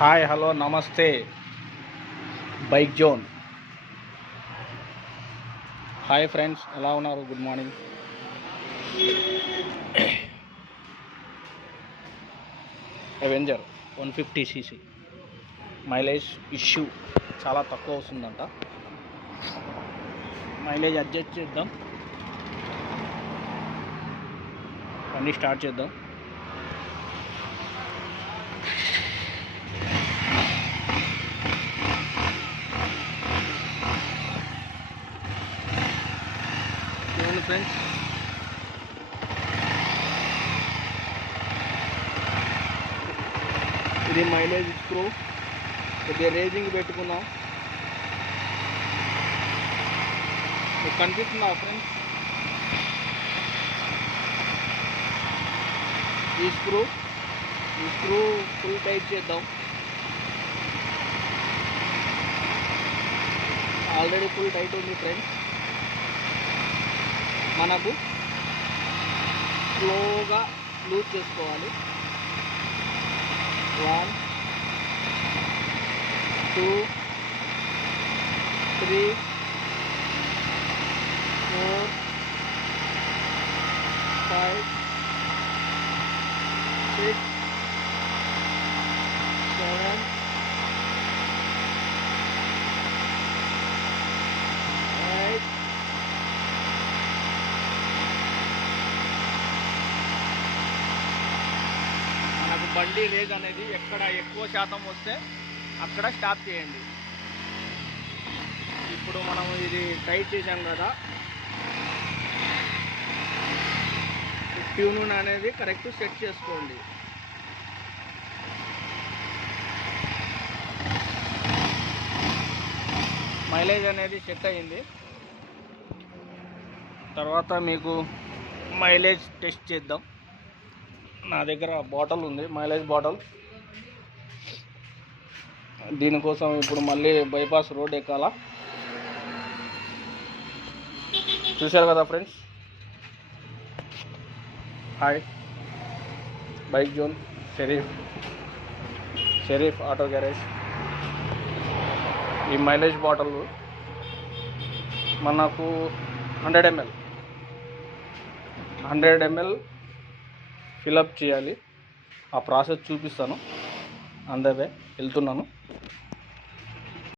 Hi hello నమస్తే bike zone. Hi friends, ఎలా ఉన్నారు? Good morning. Avenger 150cc mileage issue చాలా తక్కువ వస్తుందంట. మైలేజ్ అడ్జస్ట్ చేద్దాం, అన్నీ స్టార్ట్ చేద్దాం. చూడండి ఫ్రెండ్స్, ఇది మైలేజ్ స్క్రూ. కొద్దిగా రేజింగ్ పెట్టుకున్నాం. మీకు కనిపిస్తుందా ఫ్రెండ్స్? ఈ స్క్రూ ఫుల్ టైట్ చేద్దాం. ఆల్రెడీ ఫుల్ టైట్ ఉంది ఫ్రెండ్స్. మనకు స్లోగా లూజ్ చేసుకోవాలి. 1 2 3 4 5 6 7 8 మనకు బండి రేజ్ అనేది ఎక్కడ ఎక్కువ శాతం వస్తే అక్కడ స్టాప్ చేయండి. ఇప్పుడు మనం ఇది టైట్ చేసాం కదా, ట్యూన్ అనేది కరెక్ట్ సెట్ చేసుకోండి. మైలేజ్ అనేది సెట్ అయ్యింది. తర్వాత మీకు మైలేజ్ టెస్ట్ చేద్దాం. నా దగ్గర బాటిల్ ఉంది, మైలేజ్ బాటిల్. దీనికోసం ఇప్పుడు మళ్ళీ బైపాస్ రోడ్ ఎక్కాలా. చూశారు కదా friends. Hi, bike zone, Sharif auto garage. ఈ మైలేజ్ బాటిల్ మనకు 100 ml ఫిలప్ చేయాలి. ఆ ప్రాసెస్ చూపిస్తాను. అందవే వెళ్తున్నాను.